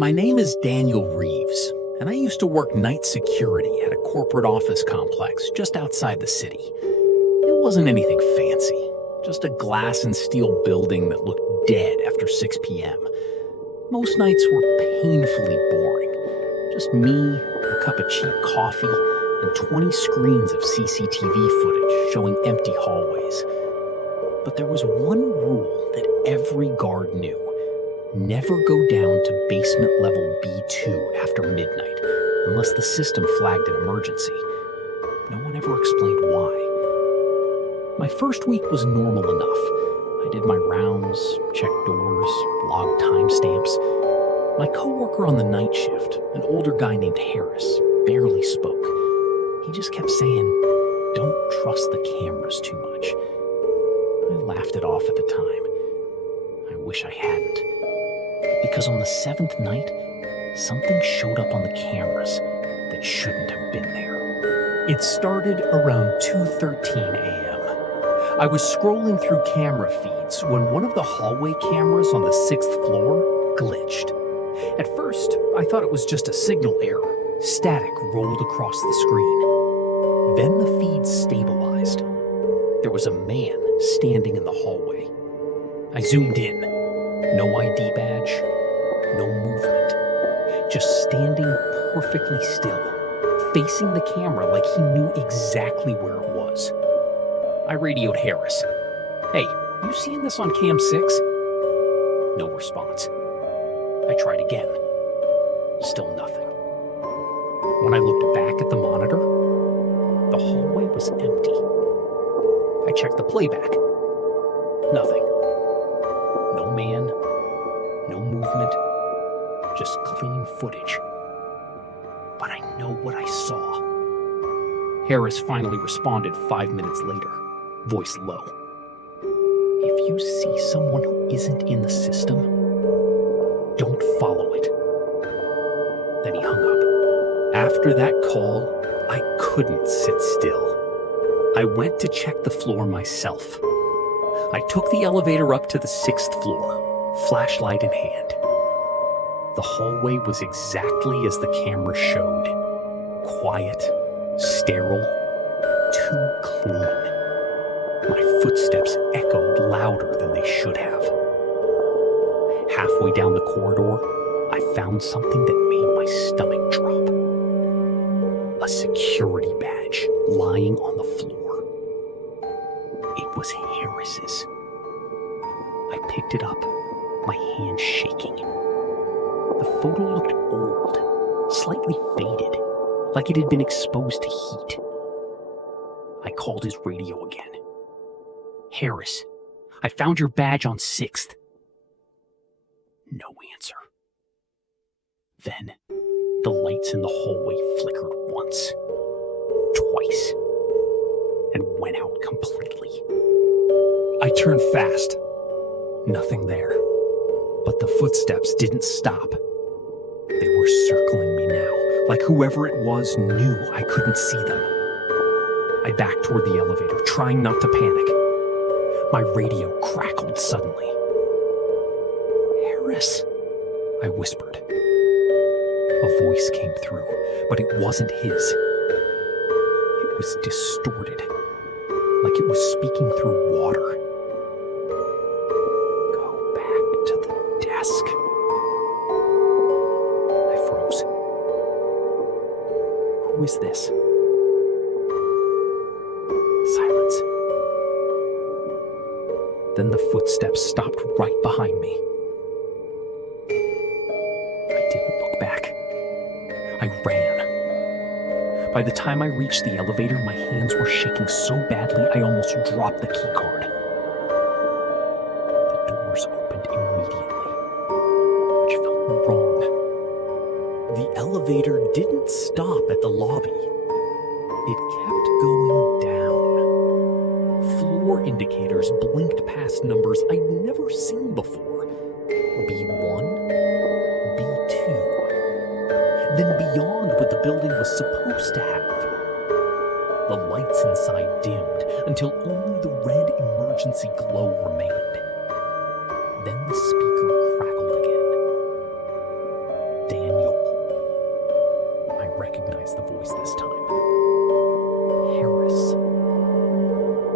My name is Daniel Reeves, and I used to work night security at a corporate office complex just outside the city. It wasn't anything fancy, just a glass and steel building that looked dead after 6 p.m. Most nights were painfully boring. Just me, a cup of cheap coffee, and 20 screens of CCTV footage showing empty hallways. But there was one rule that every guard knew. Never go down to basement level B2 after midnight, unless the system flagged an emergency. No one ever explained why. My first week was normal enough. I did my rounds, checked doors, logged timestamps. My coworker on the night shift, an older guy named Harris, barely spoke. He just kept saying, "Don't trust the cameras too much." I laughed it off at the time. I wish I hadn't. Because on the 7th night, something showed up on the cameras that shouldn't have been there. It started around 2:13 a.m. I was scrolling through camera feeds when one of the hallway cameras on the 6th floor glitched. At first, I thought it was just a signal error. Static rolled across the screen. Then the feed stabilized. There was a man standing in the hallway. I zoomed in. No ID badge, no movement. Just standing perfectly still, facing the camera like he knew exactly where it was. I radioed Harris. "Hey, you seeing this on cam 6? No response. I tried again. Still nothing. When I looked back at the monitor, the hallway was empty. I checked the playback. Nothing. No man, no movement, just clean footage. But I know what I saw. Harris finally responded 5 minutes later, voice low. "If you see someone who isn't in the system, don't follow it." Then he hung up. After that call, I couldn't sit still. I went to check the floor myself. I took the elevator up to the 6th floor, flashlight in hand. The hallway was exactly as the camera showed. Quiet, sterile, too clean. My footsteps echoed louder than they should have. Halfway down the corridor, I found something that made my stomach drop. A security badge lying on the floor. It was Harris's. I picked it up, my hand shaking. The photo looked old, slightly faded, like it had been exposed to heat. I called his radio again. "Harris, I found your badge on 6th. No answer. Then, the lights in the hallway flickered once, twice, and went out completely. I turned fast. Nothing there. But the footsteps didn't stop. They were circling me now, like whoever it was knew I couldn't see them. I backed toward the elevator, trying not to panic. My radio crackled suddenly. "Harris," I whispered. A voice came through, but it wasn't his. It was distorted, like it was speaking through water. "Go back to the desk." I froze. "Who is this?" Silence. Then the footsteps stopped right behind me. I didn't look back. I ran. By the time I reached the elevator, my hands were shaking so badly I almost dropped the keycard. The doors opened immediately, which felt wrong. The elevator didn't stop at the lobby. It kept going down. Floor indicators blinked past numbers I'd never seen before. B1, B2. Then beyond what the building was supposed to have. The lights inside dimmed until only the red emergency glow remained. Then the speaker crackled again. recognize the voice this time. Harris.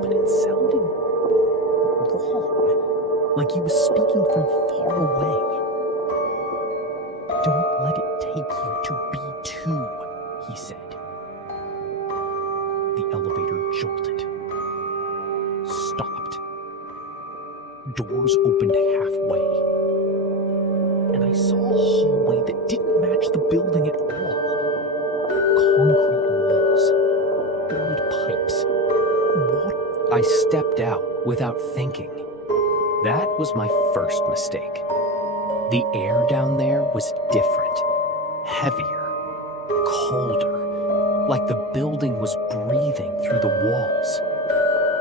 But it sounded wrong, like he was speaking from far away. "Don't let it take you to B2, he said. The elevator jolted. Stopped. Doors opened halfway. And I saw a hallway that didn't match the building at all. Concrete walls. Old pipes. Water. I stepped out without thinking. That was my first mistake. The air down there was different. Heavier. Colder. Like the building was breathing through the walls.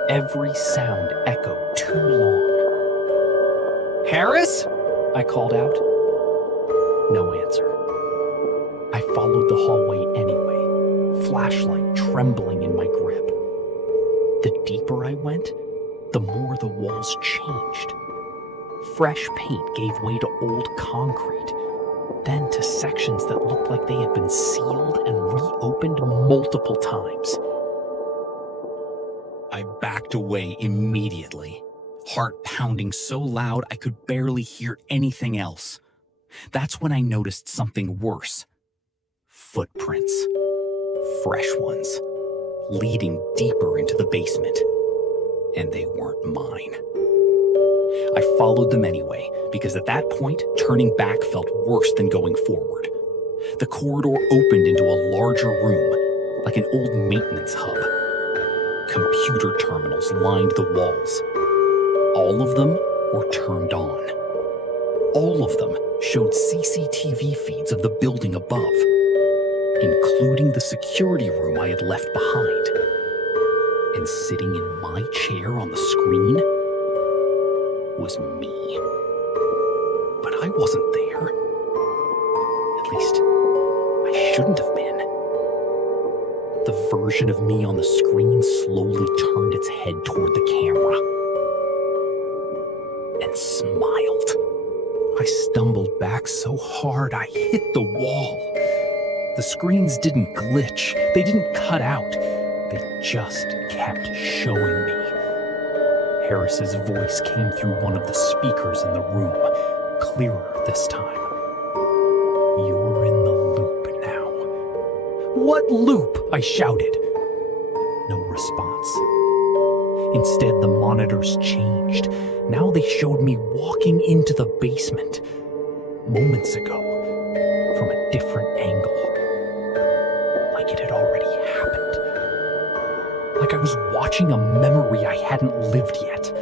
Every sound echoed too long. "Harris?" I called out. No answer. I followed the hallway anyway, flashlight trembling in my grip. The deeper I went, the more the walls changed. Fresh paint gave way to old concrete, then to sections that looked like they had been sealed and reopened multiple times. I backed away immediately, heart pounding so loud I could barely hear anything else. That's when I noticed something worse. Footprints. Fresh ones, leading deeper into the basement. And they weren't mine. I followed them anyway, because at that point, turning back felt worse than going forward. The corridor opened into a larger room, like an old maintenance hub. Computer terminals lined the walls. All of them were turned on. All of them showed CCTV feeds of the building above, including the security room I had left behind. And sitting in my chair on the screen was me. But I wasn't there. At least, I shouldn't have been. The version of me on the screen slowly turned its head toward the camera and smiled. I stumbled back so hard I hit the wall. The screens didn't glitch. They didn't cut out. They just kept showing me. Harris's voice came through one of the speakers in the room, clearer this time. "You're in the loop now." "What loop?" I shouted. No response. Instead, the monitors changed. Now they showed me walking into the basement. Moments ago, from a different angle. Like it had already happened. Like I was watching a memory I hadn't lived yet.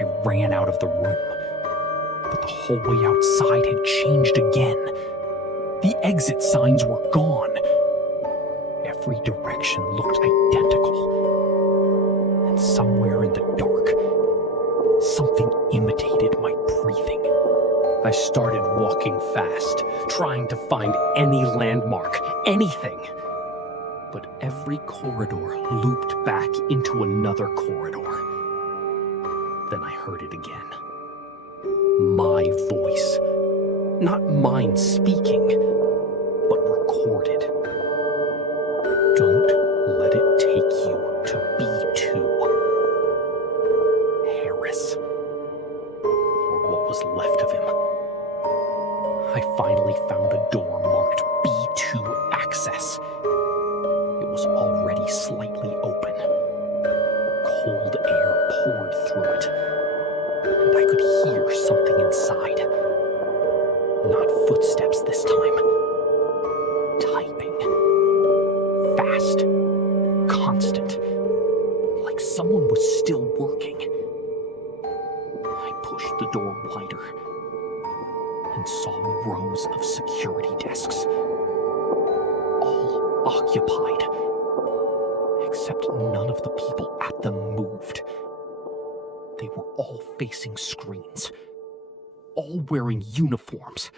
I ran out of the room, but the hallway outside had changed again. The exit signs were gone. Every direction looked identical. And somewhere in the dark, something imitated my breathing. I started walking fast, trying to find any landmark, anything. But every corridor looped back into another corridor. Then I heard it again. My voice. Not mine speaking, but recorded. "Don't let it take you to B2. Harris." Or what was left of him. I finally found a door marked B2 access. It was already slightly open. Cold air poured through it, and I could hear something inside. Not footsteps this time. Typing. Fast. Constant. Like someone was still working. I pushed the door wider and saw rows of security desks. All occupied. Except none of the people at them moved. They were all facing screens. All wearing uniforms.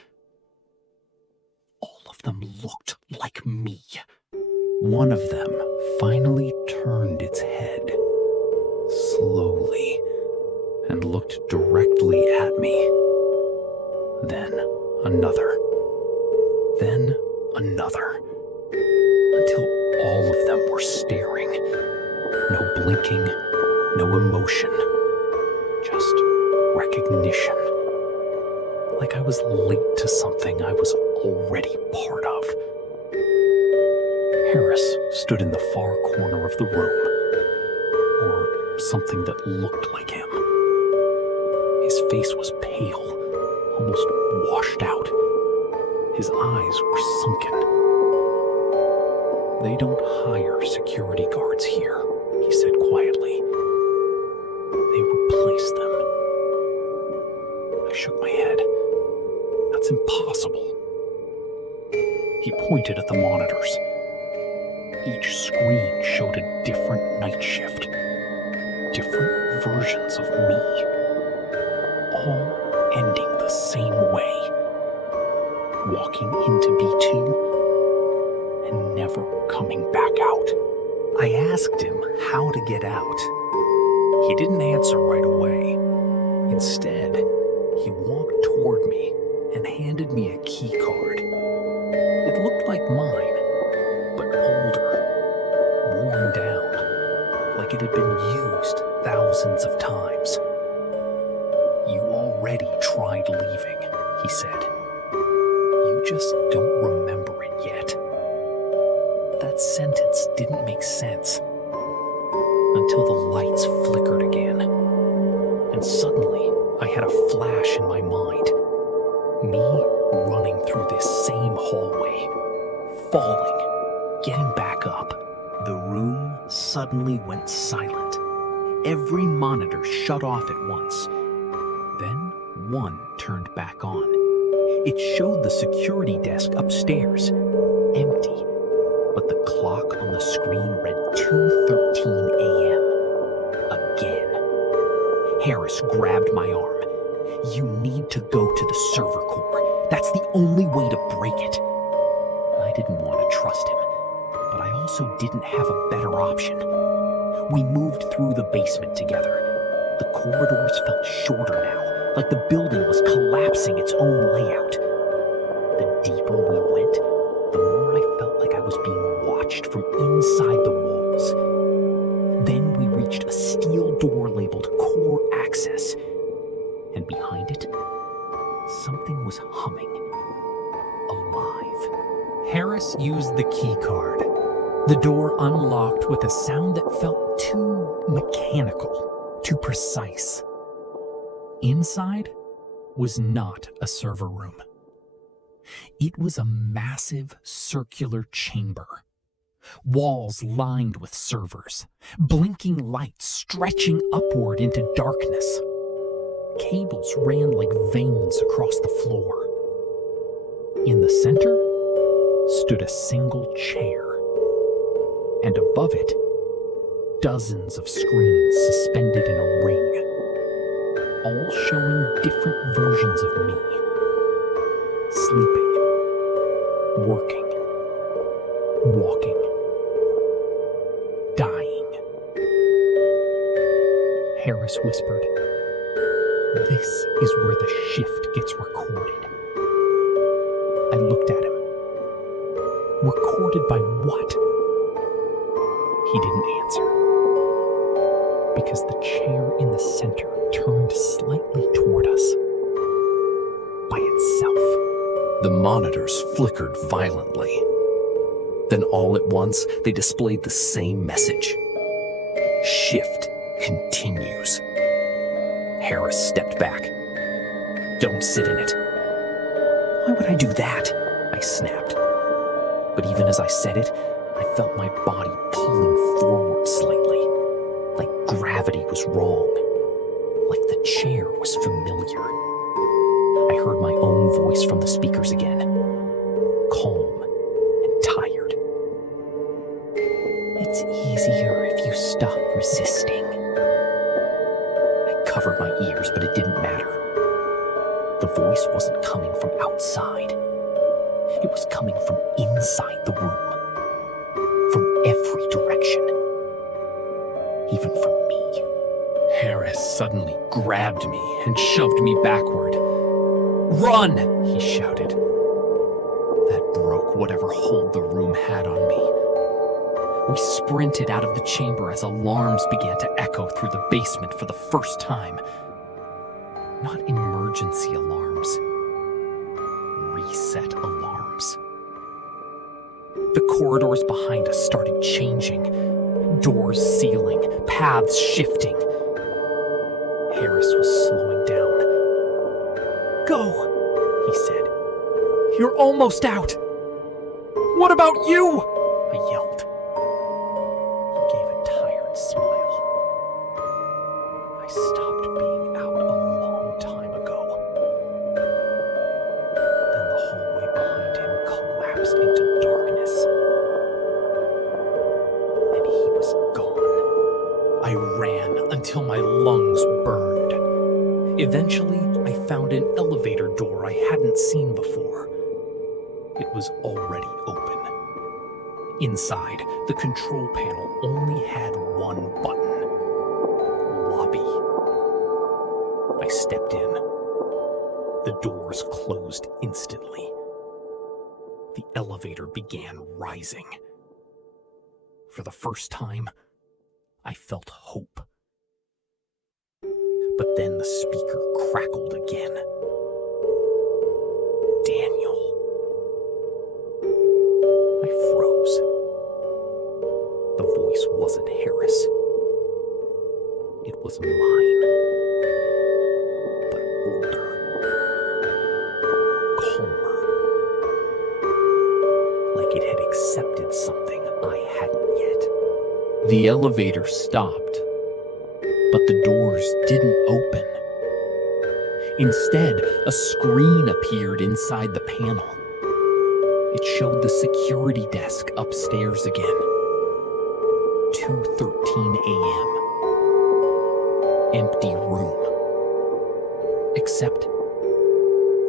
All of them looked like me. One of them finally turned its head, slowly, and looked directly at me. Then another. Then another. blinking, no emotion, just recognition. Like I was late to something I was already part of. Harris stood in the far corner of the room, or something that looked like him. His face was pale, almost washed out. His eyes were sunken. "They don't hire security guards here," he said quietly. "They replace them." I shook my head. "That's impossible." He pointed at the monitors. Each screen showed a different night shift, different versions of me, all ending the same way. Walking into B2 and never coming back out. I asked him how to get out. He didn't answer right away. Instead, he walked toward me and handed me a key card. It looked like mine, but older, worn down, like it had been used thousands of times. "You already tried leaving," he said. "You just don't remember it yet." That sentence didn't make sense until the lights flickered again. And suddenly, I had a flash in my mind. Me running through this same hallway, falling, getting back up. The room suddenly went silent. Every monitor shut off at once. Then one turned back on. It showed the security desk upstairs, empty, but the clock on the screen read 2:13 a.m. Again. Harris grabbed my arm. "You need to go to the server core. That's the only way to break it." I didn't want to trust him, but I also didn't have a better option. We moved through the basement together. The corridors felt shorter now, like the building was collapsing its own layout. The deeper we went, the more I felt like I was being watched from inside the walls. Then we reached a steel door labeled Core Access, and behind it, something was humming, alive. Harris used the key card. The door unlocked with a sound that felt too mechanical, too precise. Inside was not a server room. It was a massive circular chamber. Walls lined with servers, blinking lights stretching upward into darkness. Cables ran like veins across the floor. In the center stood a single chair, and above it, dozens of screens suspended in a ring, all showing different versions of me. Sleeping, working, walking, dying. Harris whispered, "This is where the shift gets recorded." I looked at him. Recorded by what? He didn't answer. Because the chair in the center turned slightly toward us. By itself. The monitors flickered violently. Then all at once, they displayed the same message. "Shift continues." Harris stepped back. "Don't sit in it." "Why would I do that?" I snapped. But even as I said it, I felt my body pulling forward slightly, like gravity was wrong, like the chair was familiar. I heard my own voice from the speakers again, calm and tired. "It's easier if you stop resisting." I covered my ears, but it didn't matter. The voice wasn't coming from outside. It was coming from inside the room. From every direction. Even from me. Harris suddenly grabbed me and shoved me backward. "Run!" he shouted. That broke whatever hold the room had on me. We sprinted out of the chamber as alarms began to echo through the basement for the first time. Not emergency alarms. Reset alarms. The corridors behind us started changing. Doors sealing, paths shifting. Harris was slowing down. "Go," he said. "You're almost out." "What about you?" I yelled. He gave a tired smile. "I stopped being out a long time ago." Then the hallway behind him collapsed into darkness. And he was gone. I ran until my lungs burned. Eventually, I found an elevator door I hadn't seen before. It was already open. Inside, the control panel only had one button. Lobby. I stepped in. The doors closed instantly. The elevator began rising. For the first time, I felt hope. But then the speaker crackled again. "Daniel." I froze. The voice wasn't Harris. It was mine. But older. Calmer. Like it had accepted something I hadn't yet. The elevator stopped, but the doors didn't open. Instead, a screen appeared inside the panel. It showed the security desk upstairs again. 2:13 a.m. Empty room. Except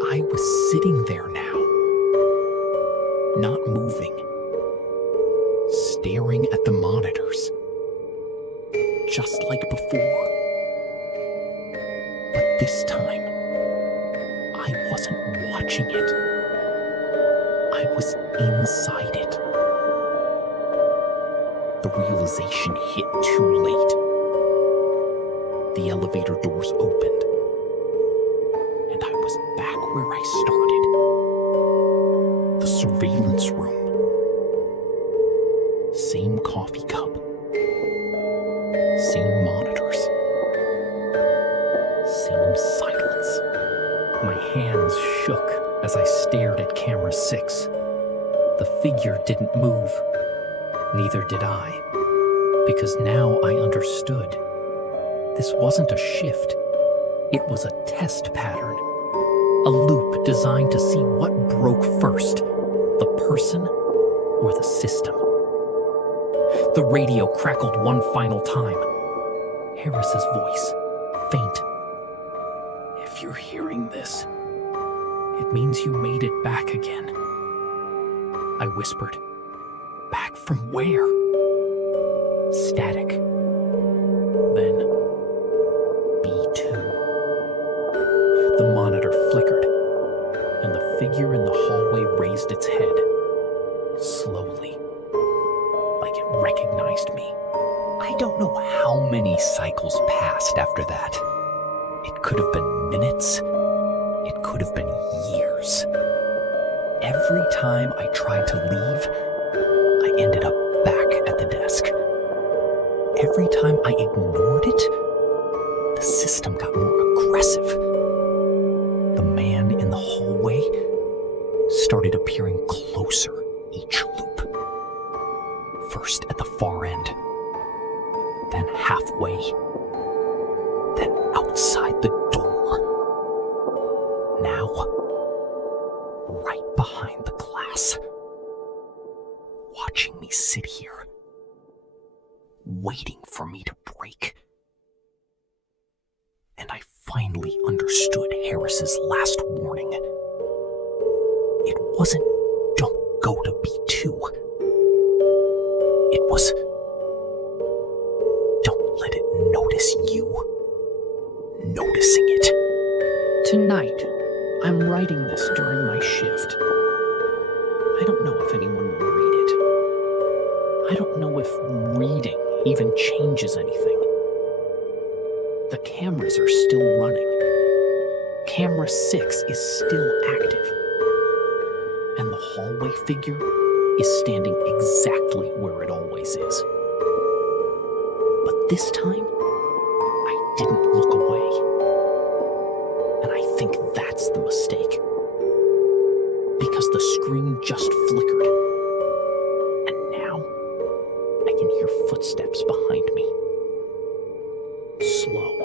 I was sitting there now. Not moving. Staring at the monitors. Just like before. But this time, I wasn't watching it. I was inside it. The realization hit too late. The elevator doors opened, and I was back where I started. The surveillance room. Same coffee cup. Same monitors. Same silence. My hands shook as I stared at camera 6. The figure didn't move. Neither did I. Because now I understood. This wasn't a shift. It was a test pattern. A loop designed to see what broke first. The person or the system. The radio crackled one final time. Harris's voice, faint. "If you're hearing this, it means you made it back again." I whispered. "Back from where?" Static. Then, B2. The monitor flickered, and the figure in the hallway raised its head. Slowly. Like it recognized me. I don't know how many cycles passed after that. It could have been minutes. It could have been years. Every time I tried to leave, I ended up back at the desk. Every time I ignored it, the system got more aggressive. The man in the hallway started appearing closer each loop. First at the far end, then halfway, then outside the door. Now, right behind the glass, watching me sit here, waiting for me to break. And I finally understood Harris's last warning. It wasn't, "Don't go to B2. It was, "Don't let it notice you noticing it." Tonight, I'm writing this during my shift. I don't know if anyone will read it. I don't know if reading even changes anything. The cameras are still running. Camera 6 is still active. And the hallway figure is standing exactly where it always is. But this time, I didn't look away. And I think that's the mistake. Because the screen just flickered. And now, I can hear footsteps behind me. Slow.